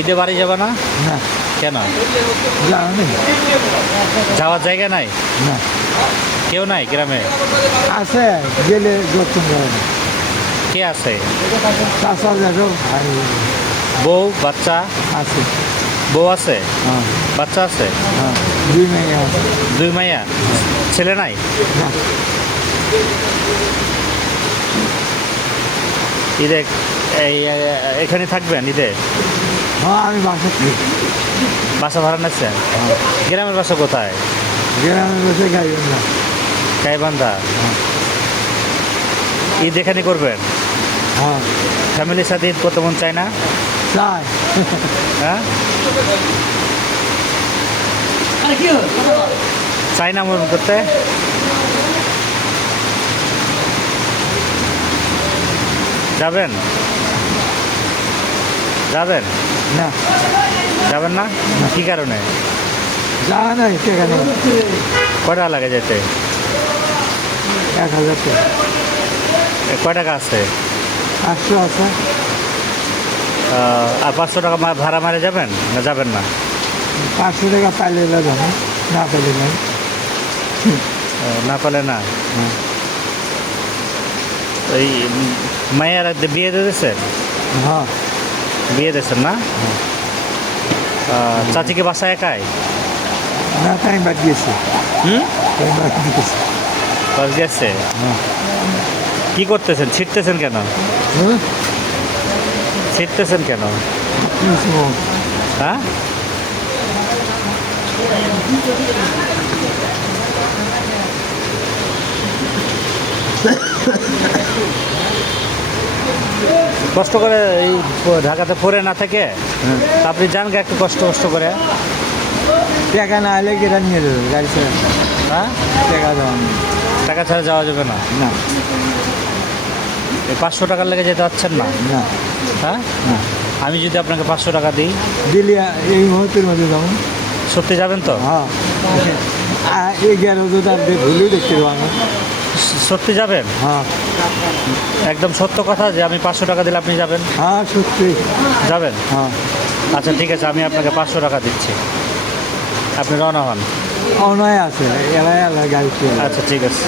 ঈদে বাড়ি যাবে না? না, কেন? জানা নেই। যাওয়ার জায়গা নাই? না, কেউ নাই গ্রামে? আছে গেলে যত্ন করে না। কে আছে? চাষা যাবে আর বউ বাচ্চা? আছে। বউ আছে, হ্যাঁ, বাচ্চা আছে, হ্যাঁ, 2 মেয়ে আছে। 2 মাইয়া? ছেলে নাই? না, ঈদে এখানে থাকবেন ঈদে? হ্যাঁ, আমি বাসা করি। বাসা ভাড়া নিচ্ছেন? গ্রামের বাসা কোথায়? গ্রামে বসে গাইবেন না। গাইবান্ধা? ঈদ এখানে করবেন? হ্যাঁ, ফ্যামিলির সাথে ঈদ করতে মন চায় না? চাই। হ্যাঁ, চাই না মন করতে? যাবেন? যাবেন? না, যাবেন না? কী কারণে? জানা নাই সেখানে। কয়টা লাগে যেতে? 1000 টাকা। কয় টাকা আছে? 500 আছে। আর 500 টাকা ভাড়া মারে যাবেন না যাবেন না? 500 টাকা পাইলে যাবো, না পাইলে নাই। না পালে না? হ্যাঁ, ওই মায়ের বিয়ে দিয়ে দিয়েছেন? হ্যাঁ, বিয়ে দিয়েছেন না? হ্যাঁ। চাচিকে বাসায় একাই? না, টাইম বাদ গেছে। হুম, টাইম বাদ গেছে। বাস গেছে? হ্যাঁ। কি করতেছেন? ছিটতেছেন কেন? হুম? ছিটতেছেন কেন? হ্যাঁ, কষ্ট করে এই ঢাকাতে পড়ে না থেকে আপনি যান গে একটু কষ্ট কষ্ট করে। টাকা না হলে কেটা নিয়ে দেবে গাড়ি ছেড়ে। হ্যাঁ, টাকা দেওয়া নেই। টাকা ছাড়া যাওয়া যাবে না? না, এই 500 টাকার লেগে যেতে পারছেন না? না, হ্যাঁ, না। আমি যদি আপনাকে 500 টাকা দিই, দিলি এই মুহূর্তের মধ্যে যাবো। সত্যি যাবেন তো? হ্যাঁ, এই গেল তো তার ভুলেও দেখতে পাবো না। সত্যি যাবেন? হ্যাঁ, একদম সত্য কথা যে আমি 500 টাকা দিলে আপনি যাবেন? হ্যাঁ, সত্যি। যাবেন? হ্যাঁ, আচ্ছা ঠিক আছে, আমি আপনাকে 500 টাকা দিচ্ছি, আপনি রওনা হন। অনয় আছে, এলাই গাড়ি ছেড়ে। আচ্ছা ঠিক আছে।